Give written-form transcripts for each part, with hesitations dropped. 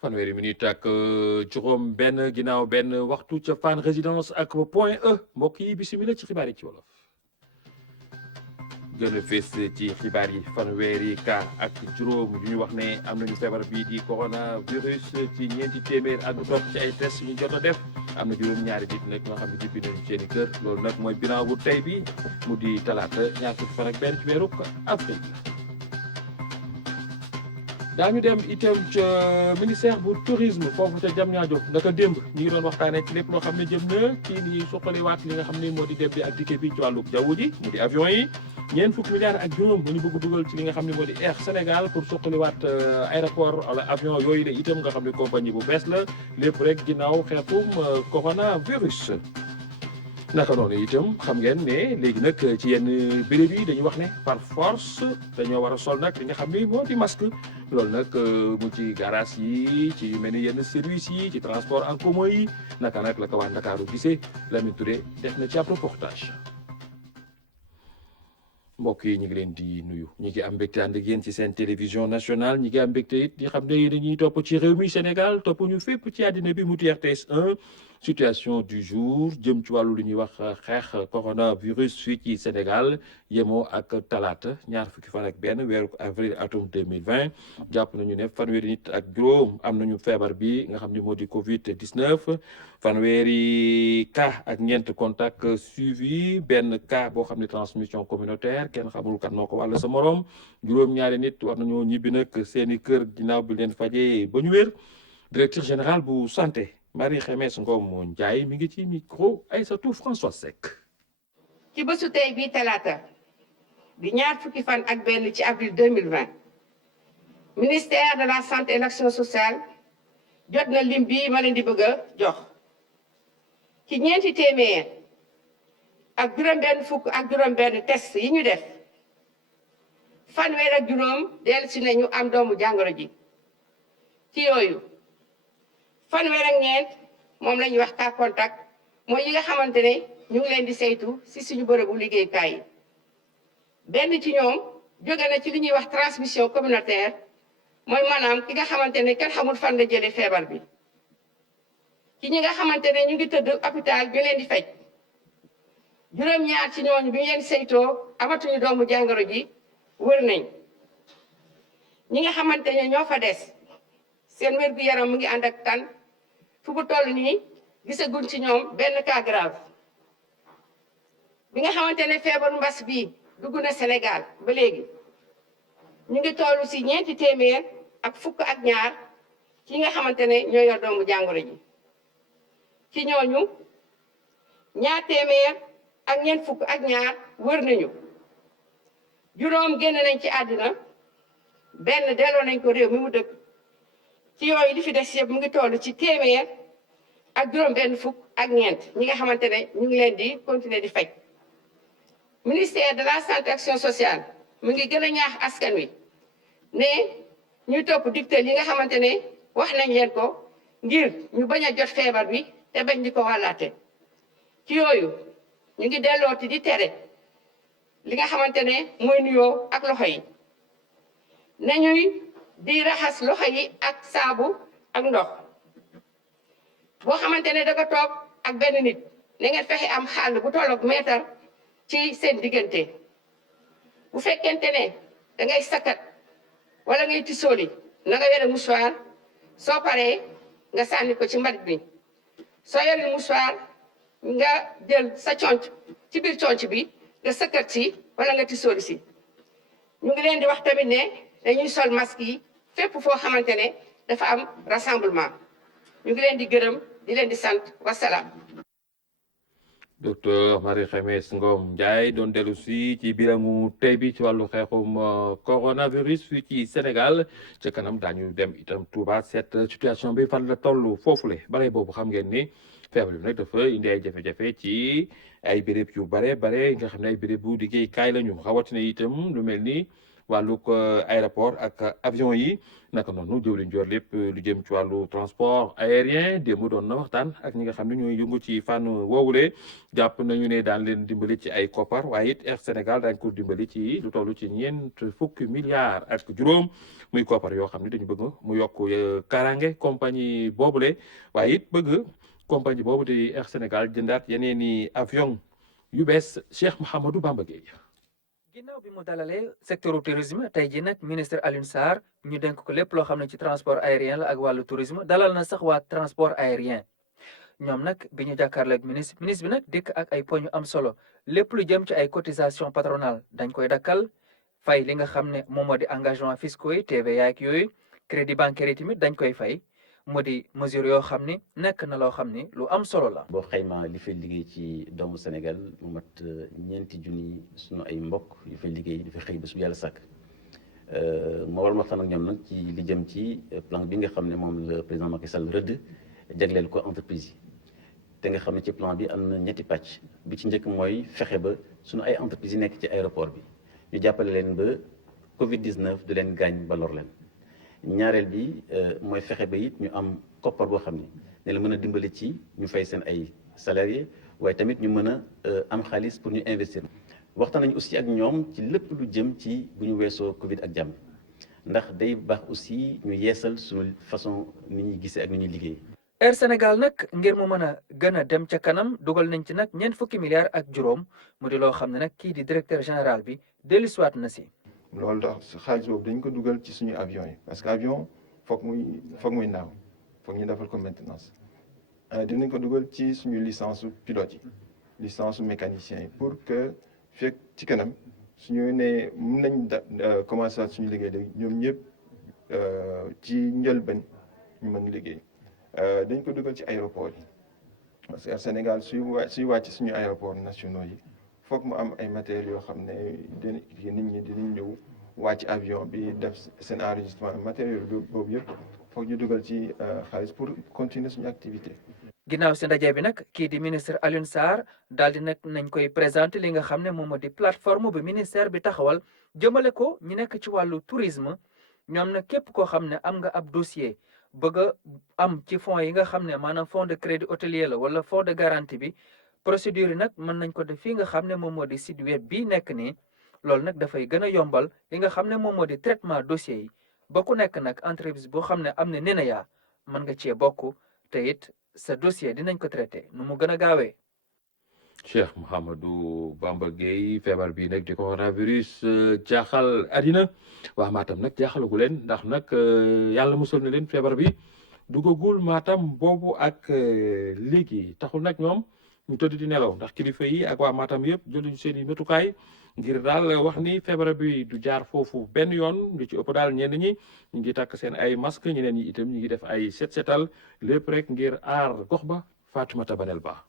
fanweeri minute ak juróom benn ginnaaw benn waxtu ca Fann Résidence ak Point E mbokk yi bisimila ci xibaar yi ci wolof gën a fees ci xibaar yi fanweeri cas ak juróom yu ñu wax ne am nañu feebar bii di coronavirus ci ñeenti téeméer ak lu topp ci ay test ñu jot a def am na juróom-ñaari nit nag nga xam ne jibbi nañu seen i kër loolu nag mooy bilan bu tey bi mu di talaata ñaar fukki fan ak benn ci weeru avril daañu dem itam ca ministère bu tourisme foofu ca Diamniadio naka démb ñu ngi doon waxtaanee ci lépp loo xam ne jëm na ci ni suqaliwaat li nga xam ne moo di dem bi ak dikk bi ci wàllu jaww ji mu di avion yi ñeent fukki milliards ak juróom bu ñu bëgg dugal ci li nga xam ne moo di Air Sénégal pour suqaliwaat aéroport wala avion yooyu la itam nga xam ne compagnie bu bees la lépp rek ginnaaw xeetum coronavirus. naka noonu itam xam ngeen ne léegi nag ci yenn béréb yi dañuy wax ne par force dañoo war a sol nag li nga xam ne moo di masque loolu nag mu ci garage yi ci yu mel ni yenn service yi ci transport en commun yi naka nag la ko waa Ndakaaru gisee Lamine Touré def na ci ab reportage. mbokk yi ñu ngi leen di nuyu ñu ngi am mbégte ànd ak yéen ci seen télévision nationale ñu ngi am mbégte it di xam ne dañuy topp ci réew mi Sénégal topp ñu fépp ci àddina bi mu di RTS 1 situation du jour jëm ci wàllu lu ñuy wax xeex coronavirus fii ci Sénégal yemoo ak talaata ñaar fukki fan ak benn weeru avril atum 2020 jàpp nañu ne fanweeri nit ak juróom am nañu feebar bi nga xam ne moo di Covid 19 fanweeri cas ak ñeent contact suivi benn cas boo xam ne transmission communautaire kenn xamul kan moo ko wàll sa morom juróom-ñaari nit war nañoo ñibbi nag seeni kër ginnaaw bi leen fajee ba ñu wér directeur général bu santé Marie Khemesse Ngom Ndiaye mi ngi ci micro Aïssatou François Seck. ci bésu tey bii talaata di ñaar fukki fan ak benn ci avril 2020 ministère de la santé et de l'action sociale jot na lim bi ma leen di bëgg a jox ci ñeenti téeméer ak juróom-benn fukk ak juróom-benn test yi ñu def fanweer ak juróom dellusi nañu am doomu jàngoro ji ci yooyu fanweer ak ñeent moom la ñuy wax cas contact mooy yi nga xamante ne ñu ngi leen di saytu ci suñu bërëbu liggéeykaay yi benn ci ñoom jóge na ci li ñuy wax transmission communautaire mooy maanaam ki nga xamante ne kenn xamul fan la jëlee feebar bi ci ñi nga xamante ne ñu ngi tëdd hôpital ñu leen di faj juróom-ñaar ci ñooñu bi ñu leen saytoo amatuñu doomu jàngoro ji wër nañ ñi nga xamante ne ñoo fa des seen wér-gu-yaram mu ngi ànd ak tan fu mu toll nii gisaguñ ci ñoom benn cas grave bi nga xamante ne feebaru mbas bii dugg na Sénégal ba léegi ñu ngi toll ci ñeenti téeméer ak fukk ak ñaar ci nga xamante ne ñoo yor doomu jàngoro ji ci ñooñu ñaar téeméer ak ñeent fukk ak ñaar wër nañu juróom génn nañ ci àddina benn delloo nañ ko réew mi mu dëkk ci yooyu li fi des yëpp mu ngi toll ci téeméer ak juróom benn fukk ak ñeent ñi nga xamante ne ñu ngi leen di continuer di faj ministère de la santé action sociale mu ngi gën a ñaax askan wi ne ñuy topp digtal yi nga xamante ne wax nañ leen ko ngir ñu bañ a jot feebar bi te bañ di ko wàllaate ci yooyu ñu ngi dellooti di tere li nga xamante ne mooy nuyoo ak loxo yi nañuy di raxas loxo yi ak saabu ak ndox boo xamante ne da nga toog ak benn nit na ngeen fexe am xàll bu tolloog meetar ci seen diggante bu fekkente ne da ngay sakkat wala ngay tisooli na nga yore mouchoir soo paree nga sànni ko ci mbalit bi soo yore mouchoir nga jël sa conc ci biir conc bi nga sakkat si wala nga tisooli si ñu ngi leen di wax tamit ne dañuy sol masque yi fépp foo xamante ne dafa am rassemblement ñu ngi leen di gërëm di leen di sant wasalaam. docteur Marie Khemesse Ngom Ndiaye doon dellu si ci biramu tey bi ci wàllu xeexum coronavirus fii ci Sénégal ca kanam daañu dem itam Touba seet situation bi fan la toll foofule balay boobu xam ngeen ni feebar bi nag dafa indi ay jafe-jafe ci ay béréb yu bare nga xam ne ay béréb bu liggéeykaay lañu rawatina itam lu mel ni wàllug aéroport ak avion yi naka noonu jëwriñ jor lépp lu jëm ci wàllu transport aérien démb doon na waxtaan ak ñi nga xam ne ñooy yëngu ci fànn woowule jàpp nañu ne daan leen dimbali ci ay koppar waaye it Air Sénégal daañ ko dimbali ci lu toll ci ñeent fukki milliards ak juróom muy koppar yoo xam ne dañu bëgg mu yokk karange compagnie boobule waaye it bëgg compagnie boobu di Air Sénégal jëndaat yeneen i avion yu bees Cheikh Mouhamadou Bamba Gueye. ginnaaw bi mu dalalee secteur tourisme tey jii nag ministre Alioune Sarr ñu dénk ko lépp loo xam ne ci transport aérien la ak wàllu tourisme dalal na sax waa transport aérien ñoom nag bi ñu jàkkaarloo ak ministre bi nag dikk ak ay poñ yu am solo lépp lu jëm ci ay cotisation patronale dañ koy dakkal fay li nga xam ne moom moo di engagement fiscaux yi TVA ak yooyu crédit bancaire yi tamit dañ koy fay mu di mesure yoo xam ni nekk na loo xam ni lu am solo la. boo xayma li fay liggéey ci doomu Sénégal mu mat ñeenti junni suñu ay mbokk yu fay liggéey di fa xëy bés bu yàlla sàkk moo waral waxtaan ak ñoom nag ci li jëm ci plan bi nga xam ne moom le président Macky Sall rëdd jagleel ko entreprise yi te nga xam ne ci plan bi am na ñetti pàcc bi ci njëkk mooy fexe ba suñu ay entreprise yi nekk ci aéroport bi ñu jàppale leen ba Covid 19 du leen gaañ ba lor leen. ñaareel bi mooy fexe ba it ñu am koppar boo xam ne la mën a dimbali ci ñu fay seen ay salariés waaye tamit ñu mën a am xaalis pour ñu investir. waxtaan nañu aussi ak ñoom ci lépp lu jëm ci bu ñu weesoo Covid ak jàmm ndax day baax aussi ñu yeesal suñu façon ni ñuy gisee ak ni ñuy liggéey. Air Sénégal nag ngir mu mën a gën a dem ca kanam dugal nañ ci nag ñeent fukki milliards ak juróom mu di loo xam ne nag kii di directeur général bi dellusiwaat na si. loolu tax xaalis boobu dañ ko dugal ci suñu avion yi parce que avion foog muy naaw foog ñu defal ko maintenance dinañ ko dugal ci suñu licence pilote yi licence mécanicien yi pour que fekk ci kanam suñu ne mën nañ commencer suñu liggéey léegi ñoom ñëpp ci njëlbeen ñu mën liggéey dañ ko dugal ci aéroport yi parce que Air Sénégal suy wàcc suñu aéroport nationaux yi foog mu am ay matériels yoo xam ne nit ñi dinañ ñëw wàcc avion bi def seen enregistrement matériel boobu yëpp foog ñu dugal ci xaalis pour continuer suñu activité. ginnaaw si ndaje bi nag kii di ministre Alioune Sarr daal di nag nañ koy présenté li nga xam ne moom moo di plateforme bu ministère bi taxawal jëmale ko ñu nekk ci wàllu tourisme ñoom nag képp koo xam ne am nga ab dossier bëgg a am ci fonds yi nga xam ne maanaam fonds de crédit hôtelier la wala fonds de garantie bi. procédure yi nag mën nañ ko def fii nga xam ne moom moo di site web bii nekk nii loolu nag dafay gën a yombal li nga xam ne moom moo di traitement dossier yi ba ku nekk nag entreprise boo xam ne am na NINEA mën nga cee bokk te it sa dossier dinañ ko traité nu mu gën a gaawee. Cheikh Mouhamadou Bamba Gueye feebar bi nag di coronavirus jaaxal àddina waa Matam nag jaaxalagu leen ndax nag yàlla musal na leen feebar bi dugagul Matam boobu ak léegi taxul nag ñoom. ñu tëdd di nelaw ndax kilifa yi ak waa Matam yëpp jëluñu seen i matukaay ngir daal wax ni feebar bi du jaar foofu benn yoon lu ci ëpp daal ñenn ñi ñu ngi takk seen ay masque ñeneen ñi itam ñu ngi def ay setal lépp rek ngir aar gox ba Fatoumata Banel Ba.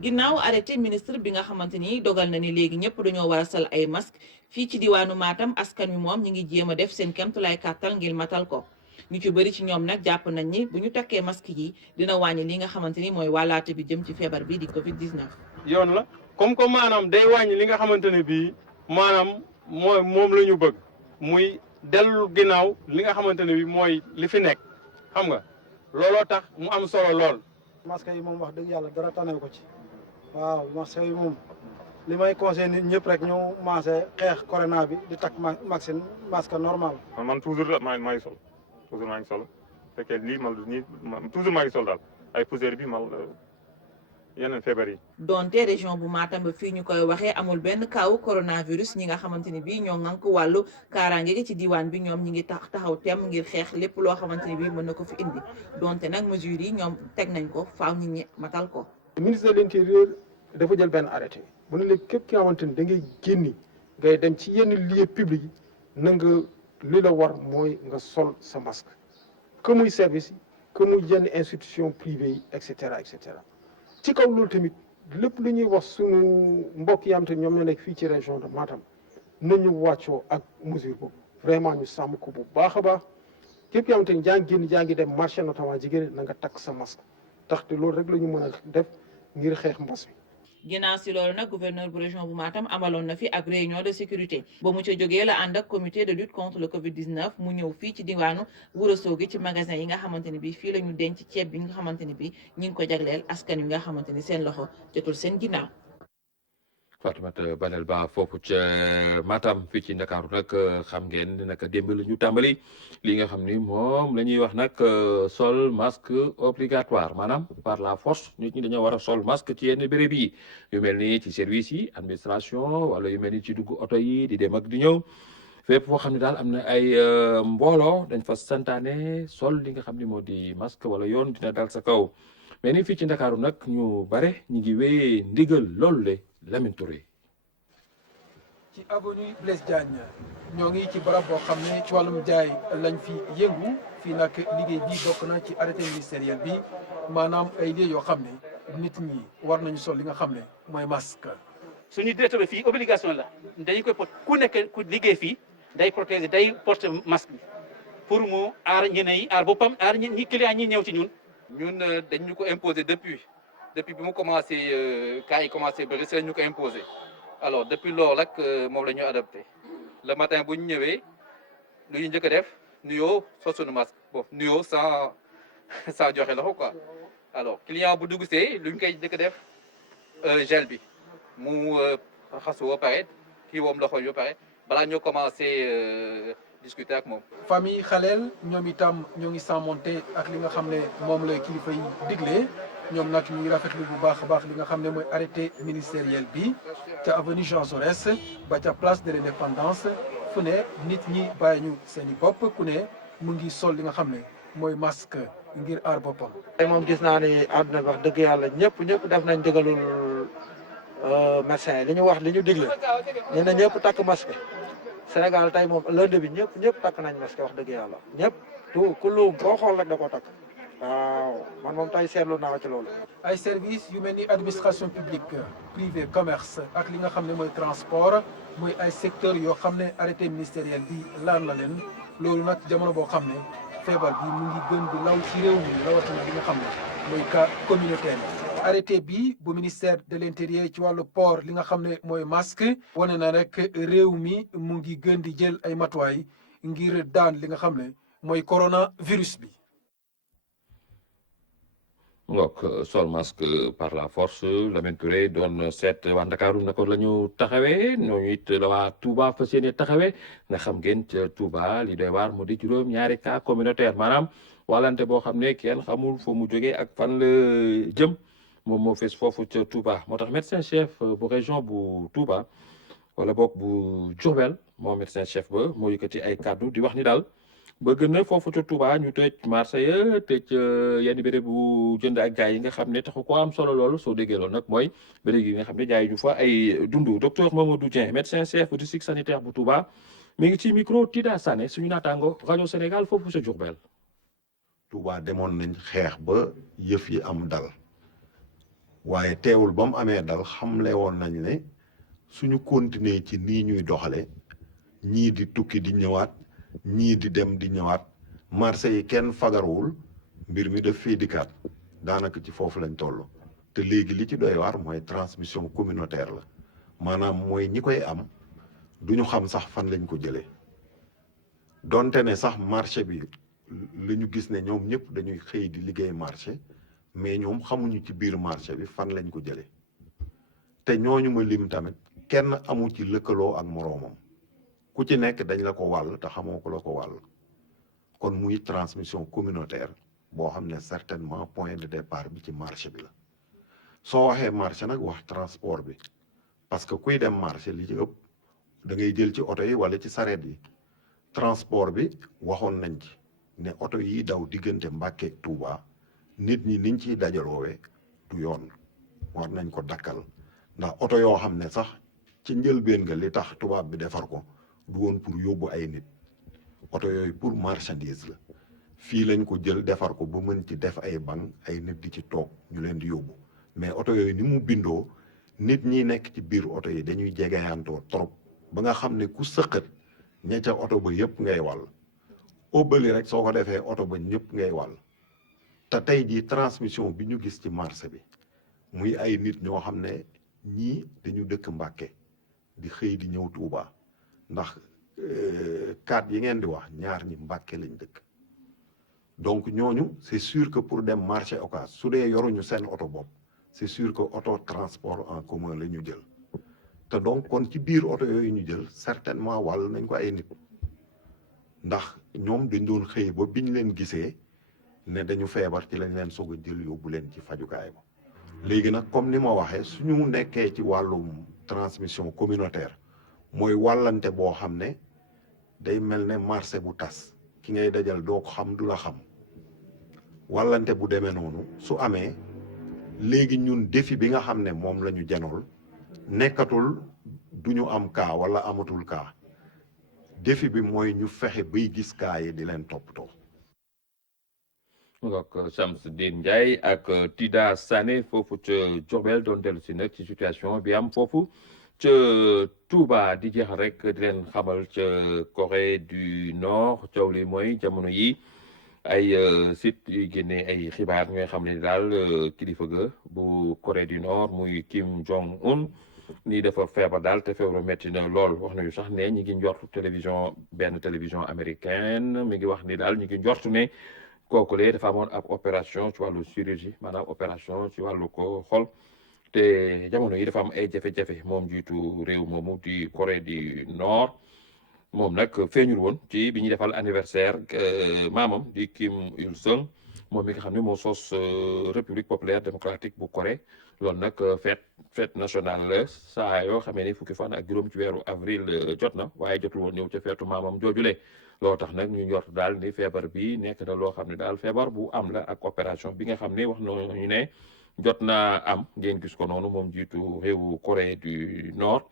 ginnaaw arrêté ministre bi nga xamante ni dogal na ni léegi ñëpp dañoo war a sol ay masque fii ci diwaanu Matam askan wi moom ñi ngi jéem a def seen kemtulaay kàttal ngir matal ko. ñu ci bëri ci ñoom nag jàpp nañ ni bu ñu takkee masque yi dina wàññi li nga xamante ni mooy wàllaate bi jëm ci feebar bi di Covid 19. yoon la comme que maanaam day wàññi li nga xamante ne bii maanaam moom la ñu bëgg muy dellu ginnaaw li nga xamante ne bii mooy li fi nekk xam nga looloo tax mu am solo lool. masque yi moom wax dëgg yàlla dara tane ko ci waaw masque yi moom li may conseillé nit ñëpp rek ñu maase xeex corona bi di takk masque normal. man toujours maa ngi sol. toujours maa ngi sol fekkee lii mal nii toujours maa ngi sol daal ay poussière bi mal yeneen feebar yi. donte région bu Matam ba fii ñu koy waxee amul benn kaawu coronavirus ñi nga xamante ni bii ñoo ŋànk wàllu kaaraange gi ci diwaan bi ñoom ñi ngi taxaw tem ngir xeex lépp loo xamante ni bii mën na ko fi indi donte nag mesures yi ñoom teg nañ ko faaw nit ñi matal ko. ministre de l'intérieur dafa jël benn arrêté mu ne léegi képp ki nga xamante ni da ngay génni ngay dem ci yenn lieu public yi na nga li la war mooy nga sol sa masque que muy service yi que muy yenn institution privée yi et cetera et cetera ci kaw loolu tamit lépp lu ñuy wax sunu mbokk yi am te ñoom ñoo nekk fii ci région de Matam nañu wàccoo ak mesure boobu vraiment ñu sàmm ko bu baax a baax képp ki am te jaa ngi génn jaa ngi dem marché notamment jigéen na nga takk sa masque taxte loolu rek la ñu mën a def ngir xeex mbas bi. ginnaaw si loolu nag gouverneur bu région bu Matam amaloon na fi ak réunion de sécurité ba mu ca jógee la ànd ak comité de lutte contre le Covid-19 mu ñëw fii ci diwaanu Ourossogui ci magasin yi nga xamante ni bi fii la ñu denc ceeb bi nga xamante ni bi ñi ngi ko jagleel askan wi nga xamante ni seen loxo jotul seen ginnaaw. Fatoumata Banel Ba foofu ca Matam fii ci Ndakaaru nag xam ngeen ni nag démb la ñu tàmbali li nga xam ni moom la ñuy wax nag sol masque obligatoire maanaam par la force nit ñi dañoo war a sol masque ci yenn béréb yi yu mel ni ci service yi administration wala yu mel ni ci dugg oto yi di dem ak di ñëw fépp foo xam ne daal am na ay mbooloo dañ fa santaane sol li nga xam ni moo di masque wala yoon dina dal sa kaw mais ni fii ci Ndakaaru nag ñu bare ñu ngi wéyee ndigal loolu le Lamine Touré. ci avenue Blaise Diagne ñoo ngi ci barab boo xam ne ci wàllum jaay lañ fi yëngu fii nag liggéey bi bokk na ci arrêté ministériel bi maanaam ay lieux yoo xam ne nit ñi war nañu sol li nga xam ne mooy masque. suñu directeur bi fii obligation la dañu koy porter ku nekk ku liggéey fii day protéger day porter masque bi pour mu aar ñeneen yi aar boppam aar ñi client ñi ñëw ci ñun. ñun dañ ñu ko imposer depuis bi mu commencé cas yi commencé bëri si ñu ko imposer alors depuis loolu rek moom la ñu adopté le matin bu ñu ñëwee lu ñu njëkk a def nuyoo sol suñu masque bon nuyoo sans joxe loxo quoi alors client bu dugg see lu ñu koy njëkk a def gel bi mu xasu ba pare kii woom loxo yi ba pare balaa ñoo commencé discuter ak moom. famille xaleel ñoom itam ñoo ngi sàmmonte ak li nga xam ne moom la kilifa yi digle ñoom nag ñu ngi rafetlu bu baax a baax li nga xam ne mooy arrêté ministériel bi ca avenue Jean Jaurès ba ca place de l'Indépendance fu ne nit ñi bàyyi ñu seen i bopp ku ne mu ngi sol li nga xam ne mooy masque ngir aar boppam. tey moom gis naa ni àdduna bi wax dëgg yàlla ñëpp def nañ digalul médecin yi li ñu wax li ñu digle ñu ne ñëpp takk masque. Sénégal tey moom lundi bi ñëpp takk nañ masque wax dëgg yàlla ñëpp tout ku lu boo xool rek da koo takk waaw man moom tey seetlu naa ci loolu. ay services yu mel ni administration publique privé commerce ak li nga xam ne mooy transport mooy ay secteurs yoo xam ne arrêté ministériel bi laal na leen loolu nag jamono boo xam ne feebar bi mu ngi gën di law ci réew mi rawatina li nga xam ne mooy cas communautaire yi. arrêté bi bu ministère de l'intérieur ci wàllu port li nga xam ne mooy masque wane na rek réew mi mu ngi gën di jël ay matuwaay ngir daan li nga xam ne mooy coronavirus bi. ngook sol masque par la force Lamine Touré doon seet waa Ndakaaru naka la ñu taxawee ñooñu it la waa Touba fas yéene taxawee nga xam ngeen ca Touba li doy waar mu di juróom-ñaari cas communautaire maanaam wàllante boo xam ne kenn xamul foo mu jógee ak fan la jëm moom moo fees foofu ca Touba moo tax médecin chef bu région bu Touba wala boog bu Diourbel moo médecin chef ba moo yëkkati ay kàddu di wax ni daal bëgg na foofu ca Touba ñu tëj marché ya tëj yenn béréb bu jënd ak jaay yi nga xam ne taxu ko am solo loolu soo déggee loolu nag mooy béréb yi nga xam ne jaay ñu fa ay dundu docteur Mamadou Dieng médecin chef bu district sanitaire bu Touba mi ngi ci micro Tida Sané suñu naataango rajo Sénégal foofu ca Diourbel. Touba demoon nañ xeex ba yëf yi am dal waaye teewul ba mu amee dal xamle woon nañ ne suñu continuer ci nii ñuy doxale ñii di tukki di ñëwaat ñii di dem di ñëwaat marché yi kenn fagaruwul mbir mi daf fii dikkaat daanaka ci foofu lañ toll te léegi li ci doy waar mooy transmission communautaire la maanaam mooy ñi koy am duñu xam sax fan lañ ko jëlee donte ne sax marché bi la ñu gis ne ñoom ñëpp dañuy xëy di liggéey marché mais ñoom xamuñu ci biir marché bi fan lañ ko jëlee te ñooñu ma lim tamit kenn amu ci lëkkaloo ak moroomam ku ci nekk dañ la ko wàll te xamoo ko la ko wàll kon muy transmission communautaire boo xam ne certainement point de départ bi ci marché bi la soo waxee marché nag wax transport bi parce que kuy dem marché li ci ëpp da ngay jël ci oto yi wala ci sareet yi transport bi waxoon nañ ci ne oto yi daw diggante Mbàkke ak Touba nit ñi niñ ciy dajaloowee du yoon war nañ ko dakkal ndax oto yoo xam ne sax ci njëlbeen nga li tax tubaab bi defar ko du woon pour yóbbu ay nit oto yooyu pour marchandise la fii lañ ko jël defar ko ba mën ci def ay banc ay nit di ci toog ñu leen di yóbbu mais oto yooyu ni mu bindoo nit ñi nekk ci biir oto yi dañuy jegeyantoo trop ba nga xam ne ku sëqat ña ca oto ba yëpp ngay wàll óbbali rek soo ko defee oto ba ñëpp ngay wàll te tey jii transmission bi ñu gis ci marché bi muy ay nit ñoo xam ne ñii dañu dëkk Mbàkke di xëy di ñëw Touba ndax 4 yi ngeen di wax ñaar ñi Mbàkke lañ dëkk donc ñooñu c'est sûr que pour dem marché Ocass su dee yoruñu seen oto bopp c'est sûr que auto transport en commun la ñu jël te donc kon ci biir oto yooyu ñu jël certainement wàll nañ ko ay nit ndax ñoom dañ doon xëy ba biñ leen gisee ne dañu feebar ci lañ leen soog a jël yóbbu leen ci fajukaay ba léegi nag comme ni ma waxee suñu nekkee ci wàllum transmission communautaire mooy wàllante boo xam ne day mel ne marché bu tas ki ngay dajal doo ko xam du la xam wàllante bu demee noonu su amee léegi ñun défi bi nga xam ne moom la ñu janool nekkatul du ñu am cas wala amatul cas défi bi mooy ñu fexe bay gis cas yi di leen toppatoo. donc Chamsidine Ndiaye ak Tida Sané foofu ca Diourbel doon dellu si nag ci situation bi am foofu ca Touba di jeex rek di leen xamal ca Corée du Nord coow li mooy jamono yi ay site yu génne ay xibaar ñooy xam ne daal kilifa ga bu Corée du Nord muy Kim Jong Un nii dafa feebar daal te feebaru metti na lool wax nañu sax ne ñi ngi njortu benn télévision américaine mi ngi wax ni daal ñi ngi njortu ne kooku lee dafa amoon ab opération ci wàllu chirurgie maanaam opération ci wàllu ko xol te jamono yi dafa am ay jafe-jafe moom jiitu réew moomu di Corée du Nord moom nag feeñul woon ci bi ñuy defal anniversaire maamam di Kim Il Sung moom mi nga xam ne moo sos République populaire démocratique bu Corée loolu nag fête nationale la saa yoo xamee ni fukki fan ak juróom ci weeru avril jot na waaye jotul woon ñëw ca feetu maamam joojule loo tax nag ñu njort daal ni feebar bi nekk na loo xam ne daal feebar bu am la ak opération bi nga xam ne wax nañu ne jot naa am ngeen gis ko noonu moom jiitu réewu Corée du Nord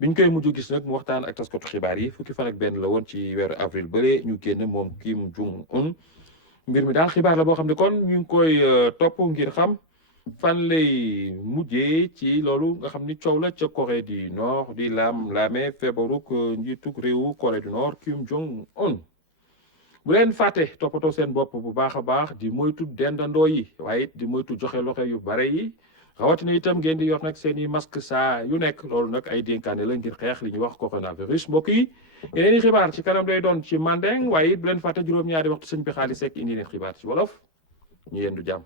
biñ koy mujj gis nag mu waxtaan ak taskatu xibaar yi fukki fan ak benn la woon ci weeru avril bële ñu génn moom Kim Jong Un mbir mi daal xibaar la boo xam ne kon ñu ngi koy topp ngir xam fan lay mujjee ci loolu nga xam ni coow la ca Corée du Nord di laamee feebaruk njiituk réewu Corée du Nord Kim Jong Un bu leen fàtte toppatoo seen bopp bu baax a baax di moytu dendandoo yi waaye it di moytu joxe loxo yu bare yi rawatina itam ngeen di yor nag seen i masque saa yu nekk loolu nag ay dénkaane la ngir xeex li ñuy wax coronavirus mbokk yi yeneen i xibaar ci kanam day doon ci mandeng waaye it bu leen fàtte juróom-ñaari waxtu sëñ bi xaalis rek indi leen xibaar ci wolof ñu yendu jàmm